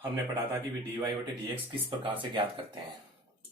हमने पढ़ा था कि डी वाई बटे डी एक्स किस प्रकार से ज्ञात करते हैं।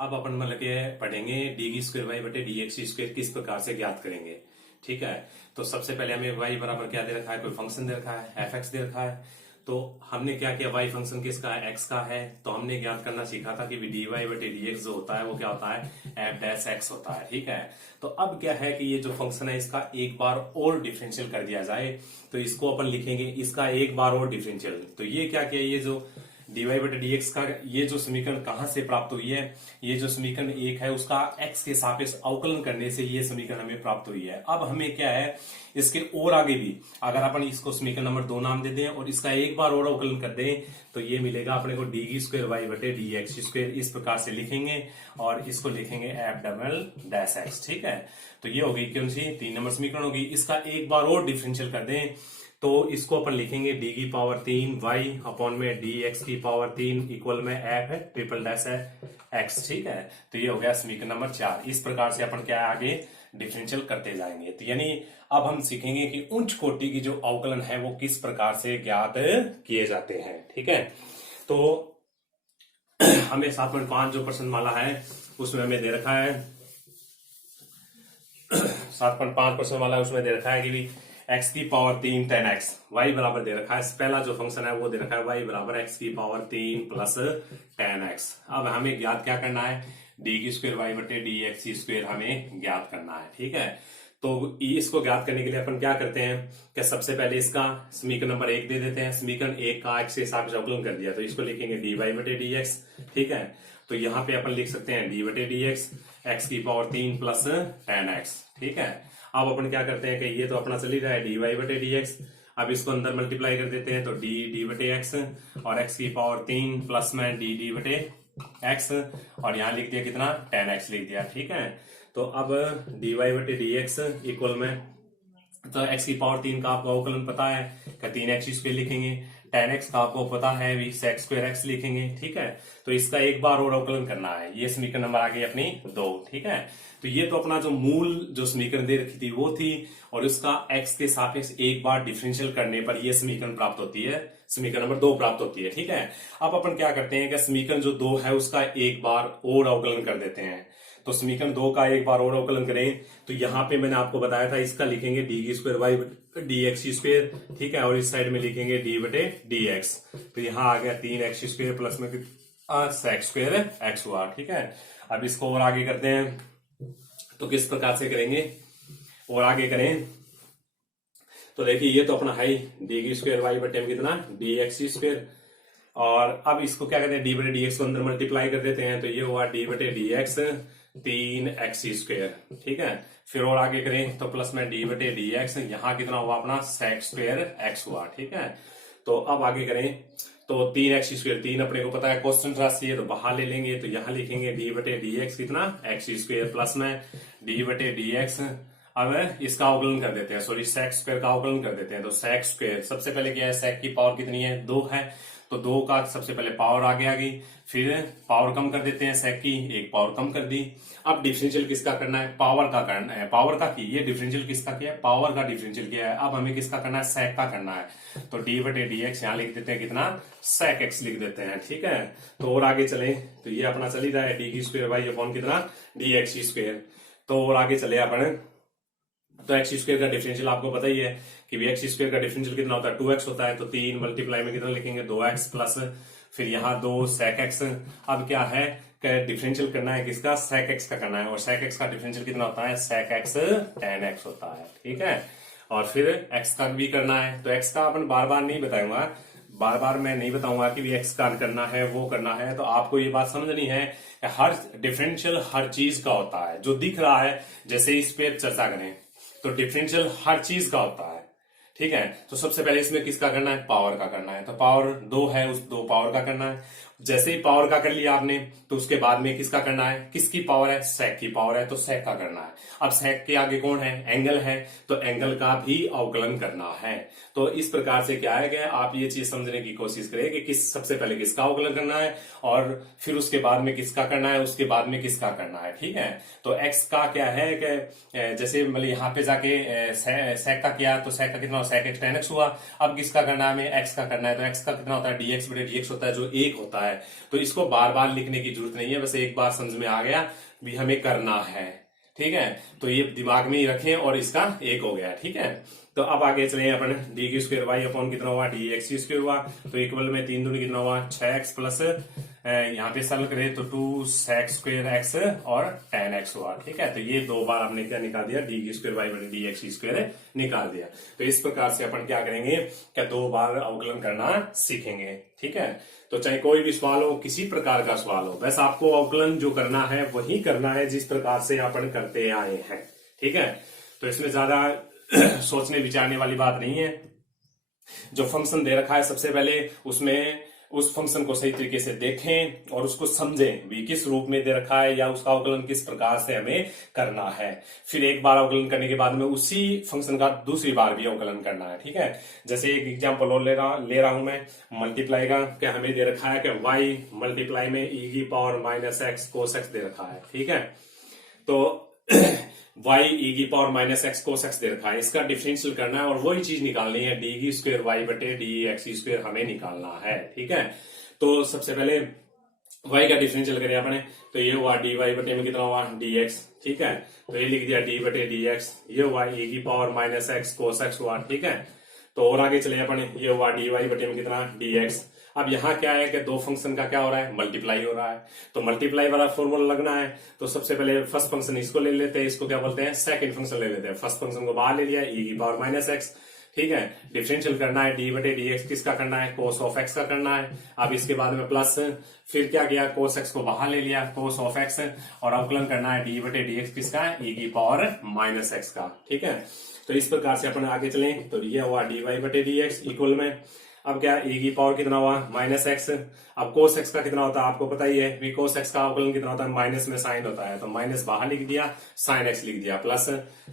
अब अपन मतलब के पढ़ेंगे डी वी स्क्वेयर वाई बटे डी एक्स स्क्वेयर किस प्रकार से ज्ञात करेंगे। ठीक है, तो सबसे पहले हमें वाई बराबर क्या दे रखा है, कोई फंक्शन दे रखा है, एफ एक्स दे रखा है। तो हमने क्या किया, वाई फंक्शन किसका है, एक्स का है। तो हमने ज्ञात करना सीखा था कि डी वाई बटे डी एक्स जो होता है वो क्या होता है, एफ डैश एक्स होता है। ठीक है, तो अब क्या है कि ये जो फंक्शन है इसका एक बार और डिफरेंशियल कर दिया जाए, तो इसको अपन लिखेंगे इसका एक बार और डिफरेंशियल। तो ये क्या किया, ये जो डी वाई बटे डी एक्स का ये जो समीकरण कहां से प्राप्त हुई है, ये जो समीकरण एक है उसका एक्स के सापेक्ष अवकलन करने से ये समीकरण हमें प्राप्त हुई है। अब हमें क्या है, इसके और आगे भी अगर अपन इसको समीकरण नंबर 2 नाम दे दें और इसका एक बार और अवकलन कर दें तो ये मिलेगा अपने को डी स्क्वायर वाई बटे डी एक्स स्क्वायर। इस प्रकार से लिखेंगे और इसको लिखेंगे एफ डबल डैश एक्स। ठीक है, तो ये होगी कौन सी, 3 नंबर समीकरण होगी। इसका एक बार और डिफरेंशियल कर दें तो इसको अपन लिखेंगे डी की पावर 3 वाई अपॉन में डी एक्स की पावर 3 इक्वल में एफ है ट्रिपल डैश है एक्स। ठीक है, तो ये हो गया समीकरण नंबर 4। इस प्रकार से अपन क्या है आगे डिफरेंशियल करते जाएंगे। तो यानी अब हम सीखेंगे कि उच्च कोटि की जो अवकलन है वो किस प्रकार से ज्ञात किए जाते हैं। ठीक है, तो हमें 7.5 जो प्रश्नमाला है उसमें हमें दे रखा है 7.5 प्रश्नमाला उसमें दे रखा है कि भी एक्स की पावर 3 10 एक्स वाई बराबर दे रखा है। पहला जो फंक्शन है वो दे रखा है वाई बराबर एक्स की पावर 3 प्लस 10 एक्स। अब हमें ज्ञात क्या करना है, डी की स्क्वायर वाई बटे डी एक्स स्क्वायर हमें ज्ञात करना है। ठीक है, तो इसको ज्ञात करने के लिए अपन क्या करते हैं कि सबसे पहले इसका समीकरण नंबर 1 दे देते हैं। समीकरण 1 का एक्स के साथ अवकलन कर दिया तो इसको लिखेंगे डी वाई बटे डी एक्स। ठीक है, तो यहाँ पे अपन लिख सकते हैं डी बटे डी एक्स एक्स की पावर 3 प्लस 10 एक्स। ठीक है, अब अपन क्या करते हैं कि ये तो अपना चल ही रहा है डी वाई बटे डी एक्स। अब इसको अंदर मल्टीप्लाई कर देते हैं तो डी डी बटे एक्स और एक्स की पावर 3 प्लस में डी डी बटे एक्स और यहाँ लिख दिया कितना 10 एक्स लिख दिया। ठीक है, तो अब डी वाई बटे डी एक्स इक्वल में तो एक्स की पावर 3 का आपको अवकलन पता है कि 3 एक्स स्क्वायर लिखेंगे, 10 एक्स का आपको पता है भी सेक्स स्क्वायर एक्स लिखेंगे। ठीक है, तो इसका एक बार और अवकलन करना है। ये समीकरण नंबर आ गई अपनी 2। ठीक है, तो ये तो अपना जो मूल जो समीकरण दे रखी थी वो थी और उसका एक्स के सापेक्ष एक बार डिफरेंशियल करने पर ये समीकरण प्राप्त होती है, समीकरण नंबर 2 प्राप्त होती है। ठीक है, अब अपन क्या करते हैं कि समीकरण जो 2 है उसका एक बार और अवकलन कर देते हैं। तो समीकरण 2 का एक बार और अवकलन करें तो यहाँ पे मैंने आपको बताया था इसका लिखेंगे D square Y D X square. ठीक है, और इस साइड में लिखेंगे डी बटे डी एक्स। तो यहाँ आ गया 3 एक्स स्क्वायर प्लस में सेक्स स्क्वायर एक्स हुआ। ठीक है, अब इसको और आगे करते हैं तो किस प्रकार से करेंगे और आगे करें तो देखिए ये तो अपना है डी स्क्वायर वाई बटे में कितना डी एक्स स्क्वायर और अब इसको क्या कहते हैं डी बटे डी एक्स को अंदर मल्टीप्लाई कर देते हैं तो ये हुआ डी बटे डी एक्स 3 एक्स स्क्वायर। ठीक है, फिर और आगे करें तो प्लस में डी बटे डी एक्स यहाँ कितना हुआ अपना सेक्स स्क्वायर एक्स हुआ। ठीक है, तो अब आगे करें तो 3 एक्स स्क्वायर 3 अपने को पता है कांस्टेंट राशि है तो बाहर ले लेंगे तो यहाँ लिखेंगे डी बटे डी एक्स कितना एक्स स्क्वायर प्लस में डी बटे डी एक्स। अब इसका अवकलन कर देते हैं, सॉरी सेक्स स्क्वायर का अवकलन कर देते हैं। तो सेक्स स्क्वायर सबसे पहले क्या है, सेक की पावर कितनी है 2 है तो 2 का सबसे पहले पावर आगे आ गई, फिर पावर कम कर देते हैं सेक की, एक पावर कम कर दी। अब डिफरेंशियल किसका करना है, पावर का करना है, पावर का की ये डिफरेंशियल किसका किया है, पावर का डिफरेंशियल किया है। अब हमें किसका करना है, सेक का करना है। तो डी बटे डी एक्स यहाँ लिख देते हैं कितना सेक एक्स लिख देते हैं। ठीक है, तो और आगे चले तो ये अपना चल ही रहा है डी की स्क्वायर वाई अपॉन कितना डी एक्स स्क्वायर। तो और आगे चले अपन तो एक्स स्क्वायर का डिफरेंशियल आपको पता ही है कि भी एक्स स्क्वायर का डिफरेंशियल कितना होता है 2x होता है। तो 3 मल्टीप्लाई में कितना लिखेंगे 2x प्लस फिर यहाँ 2 सेक एक्स। अब क्या है डिफरेंशियल करना है किसका, सेक एक्स का करना है और सेक एक्स का डिफरेंशियल कितना होता है सेक एक्स 10 एक्स होता है। ठीक है, और फिर एक्स का भी करना है तो एक्स का अपन बार बार नहीं बताऊंगा, बार बार मैं नहीं बताऊंगा कि भी एक्स का करना है वो करना है। तो आपको ये बात समझनी है कि हर डिफरेंशियल हर चीज का होता है जो दिख रहा है। जैसे इस पे चर्चा करें तो डिफरेंशियल हर चीज का होता है। ठीक है, तो सबसे पहले इसमें किसका करना है, पावर का करना है। तो पावर 2 है उस 2 पावर का करना है जैसे ही पावर का कर लिया आपने, तो उसके बाद में किसका करना है, किसकी पावर है, सेक की पावर है, तो सेक का करना है। अब सेक के आगे कौन है, एंगल है, तो एंगल का भी अवकलन करना है। तो इस प्रकार से क्या है कि आप ये चीज समझने की कोशिश करें कि किस सबसे पहले किसका अवकलन करना है और फिर उसके बाद में किसका करना है, उसके बाद में किसका करना है। ठीक है, तो एक्स का क्या है कि जैसे मतलब यहाँ पे जाके सेक का किया तो सेक का कितना, सेक एक्स tan x हुआ। अब किसका करना है, हमें एक्स का करना है, तो एक्स का कितना होता है, dx बटे dx होता है, जो एक होता है। तो इसको बार बार लिखने की जरूरत नहीं है, बस एक बार समझ में आ गया भी हमें करना है। ठीक है, तो ये दिमाग में ही रखें और इसका एक हो गया। ठीक है, तो अब आगे चले अपन, डी की स्क्वायर वाई अपॉन कितना हुआ, डी एक्स की स्क्वायर हुआ, तो इक्वल में 3 दूनी कितना हुआ 6x प्लस यहाँ पे सरल करें तो 2 sec स्क्वायर एक्स और tan x हुआ। ठीक है, तो ये दो बार हमने क्या निकाल दिया, डी की स्क्वायर वाई बटे डी एक्स की स्क्वायर निकाल दिया। तो इस प्रकार से अपन क्या करेंगे, क्या दो बार अवकलन करना सीखेंगे। ठीक है, तो चाहे कोई भी सवाल हो, किसी प्रकार का सवाल हो, बस आपको अवकलन जो करना है वही करना है जिस प्रकार से अपन करते आए हैं। ठीक है, तो इसमें ज्यादा सोचने विचारने वाली बात नहीं है। जो फंक्शन दे रखा है सबसे पहले उसमें उस फंक्शन को सही तरीके से देखें और उसको समझें भी किस रूप में दे रखा है या उसका अवकलन किस प्रकार से हमें करना है। फिर एक बार अवकलन करने के बाद में उसी फंक्शन का दूसरी बार भी अवकलन करना है। ठीक है, जैसे एक एग्जांपल और ले रहा हूं मैं, मल्टीप्लाई का। क्या हमें दे रखा है कि y मल्टीप्लाई में e की power minus X cos X दे रखा है। ठीक है, तो y e की power minus X cos X दे रखा है, इसका डिफरेंशियल करना है और वही चीज निकालनी है, डी की स्क्वायर वाई बटे डी एक्स की स्क्वायर हमें निकालना है। ठीक है, तो सबसे पहले y का डिफरेंशियल करें आपने, तो ये हुआ डी वाई बटे में कितना हुआ डी एक्स। ठीक है, तो ये लिख दिया डी बटे डी एक्स, ये हुआ e की power minus X cos x हुआ। ठीक है, तो और आगे चले अपने, ये हुआ डी वाई बटे में कितना डी एक्स। अब यहाँ क्या है कि दो फंक्शन का क्या हो रहा है, मल्टीप्लाई हो रहा है, तो मल्टीप्लाई वाला फॉर्मूला लगना है। तो सबसे पहले फर्स्ट फंक्शन इसको ले लेते हैं, इसको क्या बोलते हैं, सेकंड फंक्शन ले लेते हैं। फर्स्ट फंक्शन को बाहर ले लिया, e की पावर माइनस एक्स। ठीक है, डिफरेंशियल करना है, डी बटे डी एक्स किसका करना है, कोस ऑफ एक्स का करना है। अब इसके बाद में प्लस, फिर क्या किया, कोस एक्स को बाहर ले लिया, कोस ऑफ एक्स, और अवकलन करना है डी बटे डी एक्स किसका, e की पावर माइनस एक्स का। ठीक है, तो इस प्रकार से अपन आगे चले, तो ये हुआ डी वाई बटे डी एक्स इक्वल में, अब क्या e की पावर कितना हुआ माइनस एक्स। अब कोस एक्स का कितना होता है आपको पता ही है, कोस एक्स का अवकलन कितना होता है, माइनस में साइन होता है, तो माइनस बाहर लिख दिया, साइन एक्स लिख दिया, प्लस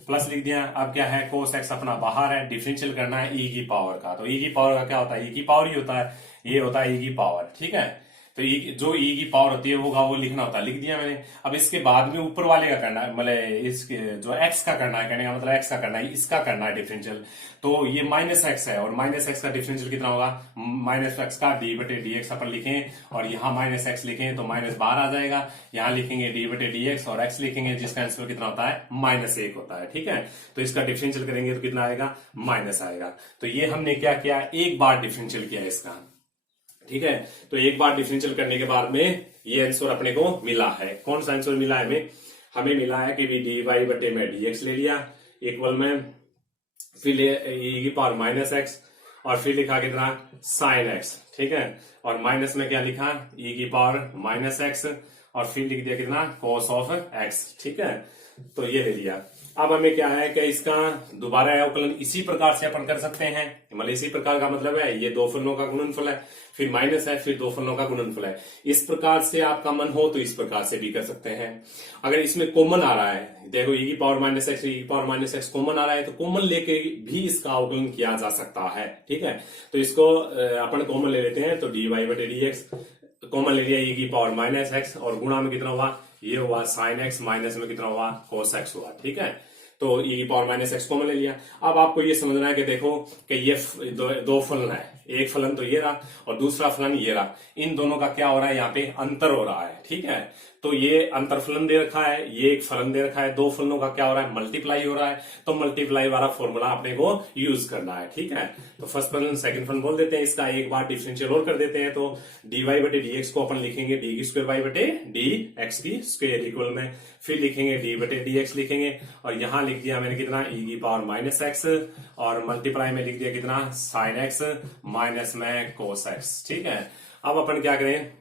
प्लस लिख दिया। अब क्या है, कोस एक्स अपना बाहर है, डिफरेंशियल करना है e की पावर का, तो e की पावर का क्या होता है, e की पावर ही होता है, ये होता है e की पावर। ठीक है, तो जो e की पावर होती है वो लिखना होता है, लिख दिया मैंने। अब इसके बाद में ऊपर वाले का करना है, मतलब इसके जो x का करना है, कहने का मतलब x का करना है, इसका करना है डिफरेंशियल। तो ये माइनस एक्स है और माइनस एक्स का डिफरेंशियल कितना होगा, माइनस एक्स का डी बटे डी एक्स अपन लिखें और यहाँ माइनस एक्स लिखें तो माइनस बाहर आ जाएगा, यहाँ लिखेंगे डी बटे डी एक्स और एक्स लिखेंगे जिसका आंसर कितना होता है माइनस 1 होता है। ठीक है, तो इसका डिफरेंशियल करेंगे तो कितना आएगा, माइनस आएगा। तो ये हमने क्या किया, एक बार डिफरेंशियल किया इसका। ठीक है, तो एक बार डिफरेंशियल करने के बाद में ये आंसर अपने को मिला है। कौन सा आंसर मिला है हमें मिला है कि डी वाई बटे में डी एक्स ले लिया इक्वल में, फिर e की पावर माइनस एक्स और फिर लिखा कितना साइन एक्स। ठीक है, और माइनस में क्या लिखा, e की पावर माइनस एक्स और फिर लिख दिया कितना कोस ऑफ एक्स। ठीक है, तो ये ले लिया। अब हमें क्या है कि इसका दोबारा अवकलन इसी प्रकार से अपन कर सकते हैं, मतलब इसी प्रकार का मतलब है ये दो फलनों का गुणनफल है, फिर माइनस है, फिर दो फलनों का गुणनफल है। इस प्रकार से आपका मन हो तो इस प्रकार से भी कर सकते हैं। अगर इसमें कॉमन आ रहा है, देखो e की पावर माइनस एक्स, e की पावर माइनस एक्स कॉमन आ रहा है, तो कॉमन लेके भी इसका अवकलन किया जा सकता है। ठीक है, तो इसको अपन कॉमन ले लेते हैं, तो डी वाई बटे डी एक्स कॉमन ले लिया, e की पावर माइनस एक्स और गुणा में कितना हुआ, ये हुआ साइन एक्स, माइनस में कितना हुआ कोस एक्स हुआ। ठीक है, तो e की पावर माइनस एक्स कॉमन ले लिया। अब आपको ये समझना है कि देखो कि ये दो फलन है, एक फलन तो ये रहा और दूसरा फलन ये रहा, इन दोनों का क्या हो रहा है, यहाँ पे अंतर हो रहा है। ठीक है, तो ये अंतर फलन दे रखा है, ये एक फलन दे रखा है, दो फलनों का क्या हो रहा है, मल्टीप्लाई हो रहा है, तो मल्टीप्लाई वाला फॉर्मूला अपने को यूज करना है। ठीक है, तो फर्स्ट फलन सेकंड फलन बोल देते हैं, इसका एक बार डिफरेंशियल और कर देते हैं, तो डी वाई बटे डी एक्स को अपन लिखेंगे डी की स्क्वायर वाई बटे डी एक्स की स्क्वायर इक्वल में, फिर लिखेंगे डी बटे डी एक्स लिखेंगे और यहाँ लिख दिया मैंने कितना e की पावर माइनस एक्स और मल्टीप्लाई में लिख दिया कितना साइन एक्स माइनस में कोस एक्स। ठीक है, अब अपन क्या करें,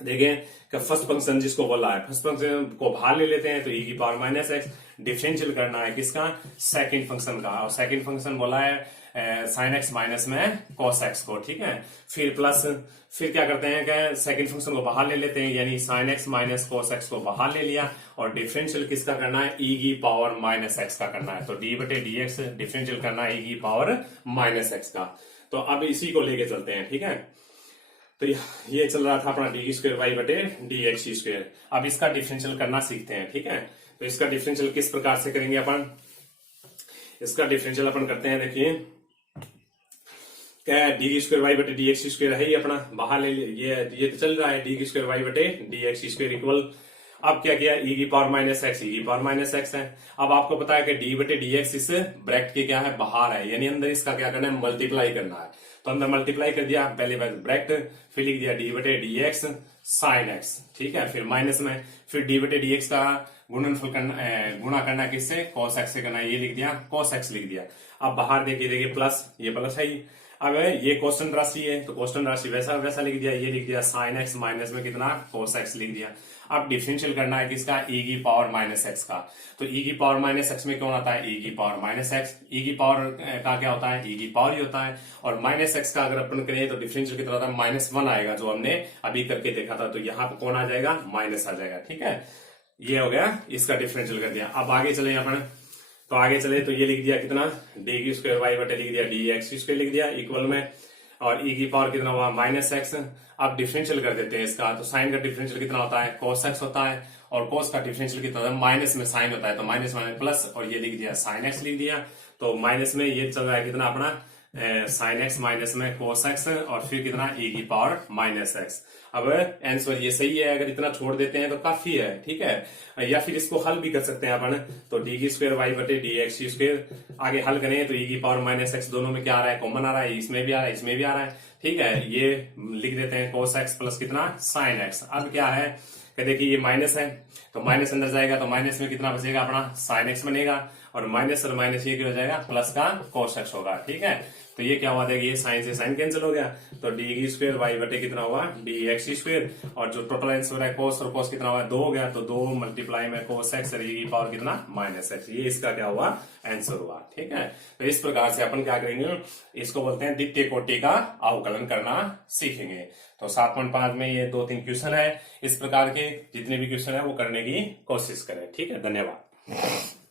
देखें कि फर्स्ट फंक्शन जिसको बोला है, फर्स्ट फंक्शन को बाहर ले लेते हैं तो ई की पावर माइनस एक्स, डिफरेंशियल करना है किसका, सेकंड फंक्शन का, और सेकंड फंक्शन बोला है साइन एक्स माइनस में कॉस एक्स को, ठीक है। फिर प्लस, फिर क्या करते हैं कि सेकंड फंक्शन को बाहर ले लेते हैं, यानी sine x minus cos x को बाहर ले लिया, और डिफरेंशियल किसका करना है, ई की पावर माइनस एक्स का करना है। तो डी बटे डी एक्स डिफरेंशियल करना है ई की पावर माइनस एक्स का। तो अब इसी को लेके चलते हैं, ठीक है। तो ये चल रहा था अपना डी स्क्वायर वाई बटे डी एक्स स्क्वायर। अब इसका डिफरेंशियल करना सीखते हैं, ठीक है। तो इसका डिफरेंशियल किस प्रकार से करेंगे अपन, इसका डिफरेंशियल अपन करते हैं, देखिए क्या डी स्क्वायर वाई बटे डी एक्स स्क्वायर है, ये अपना बाहर ले ये तो चल रहा है डी स्क्वायर वाई बटे डी एक्स स्क्वायर इक्वल, अब क्या किया, ई की पावर माइनस एक्स, ई की पावर माइनस एक्स है। अब आपको पता है कि डी बटे डी एक्स इस ब्रैकेट के क्या है, बाहर है, यानी अंदर इसका क्या करना है, मल्टीप्लाई करना है। तो अंदर मल्टीप्लाई कर दिया, पहले ब्रैकेट, फिर लिख दिया डी बटे डी एक्स साइन एक्स, ठीक है। फिर माइनस में, फिर डी बटे डी एक्स का गुणनफल करना, गुणा करना किससे, कॉस एक्स से करना, ये लिख दिया, कॉस एक्स लिख दिया। अब बाहर देखिए प्लस, ये प्लस है ही। अब ये क्वेश्चन राशि है तो क्वेश्चन राशि वैसा वैसा लिख दिया, ये लिख दिया साइन एक्स माइनस में कितना, कोस एक्स लिख दिया। अब डिफरेंशियल करना है किसका, ई की पावर माइनस एक्स का। तो ई की पावर माइनस एक्स में कौन आता है, ई की पावर माइनस एक्स, ई की पावर का क्या होता है, ई की पावर ही होता है। और माइनस एक्स का अगर अपन करें तो डिफरेंशियल कितना होता है, -1 आएगा, जो हमने अभी करके देखा था। तो यहाँ पे कौन आ जाएगा, माइनस आ जाएगा, ठीक है। ये हो गया, इसका डिफरेंशियल कर दिया। अब आगे चले अपन, तो आगे चले तो ये लिख दिया कितना, डी की स्क्वायर वाई बटे लिख दिया डी एक्स स्क्वायर लिख दिया इक्वल में, और ई की पावर कितना हुआ, माइनस एक्स। अब डिफरेंशियल कर देते हैं इसका, तो साइन का डिफरेंशियल कितना होता है, कोस एक्स होता है, और कोस का डिफरेंशियल कितना होता है, माइनस में साइन होता है, तो माइनस माइनस प्लस, और ये लिख दिया साइन एक्स लिख दिया। तो माइनस में ये चल रहा है कितना अपना साइन एक्स माइनस में कोस एक्स, और फिर कितना ई की पावर माइनस एक्स। अब आंसर ये सही है, अगर इतना छोड़ देते हैं तो काफी है, ठीक है। या फिर इसको हल भी कर सकते हैं अपन, तो डी की स्क्वायर वाई बटे डी एक्स स्क्वायर आगे हल करें तो ई की पावर माइनस एक्स, दोनों में क्या आ रहा है, कॉमन आ रहा है, इसमें भी आ रहा है, इसमें भी आ रहा है, ठीक है। ये लिख देते हैं कोस एक्स प्लस कितना, साइन एक्स। अब क्या है कि देखिए ये माइनस है, तो माइनस अंदर जाएगा तो माइनस में कितना बचेगा अपना, साइन एक्स बनेगा, और माइनस और माइनस ये क्या हो जाएगा, प्लस का कोस एक्स होगा, ठीक है। तो ये क्या हुआ, देखिए ये साइन से साइन कैंसिल हो गया, तो डी की स्क्वायर वाई बटे कितना हुआ, डी एक्स स्क्वायर, और जो टोटल आंसर है कोस और कोस कितना हुआ, 2 हो गया, तो 2 मल्टीप्लाई में कोस एक्स और ई की पावर कितना, माइनस एक्स, ये इसका क्या हुआ, आंसर हुआ, ठीक है। तो इस प्रकार से अपन क्या करेंगे, इसको बोलते हैं द्वितीय कोटि का अवकलन करना सीखेंगे। तो 7.5 में ये 2-3 क्वेश्चन है, इस प्रकार के जितने भी क्वेश्चन है वो करने की कोशिश करें, ठीक है। धन्यवाद।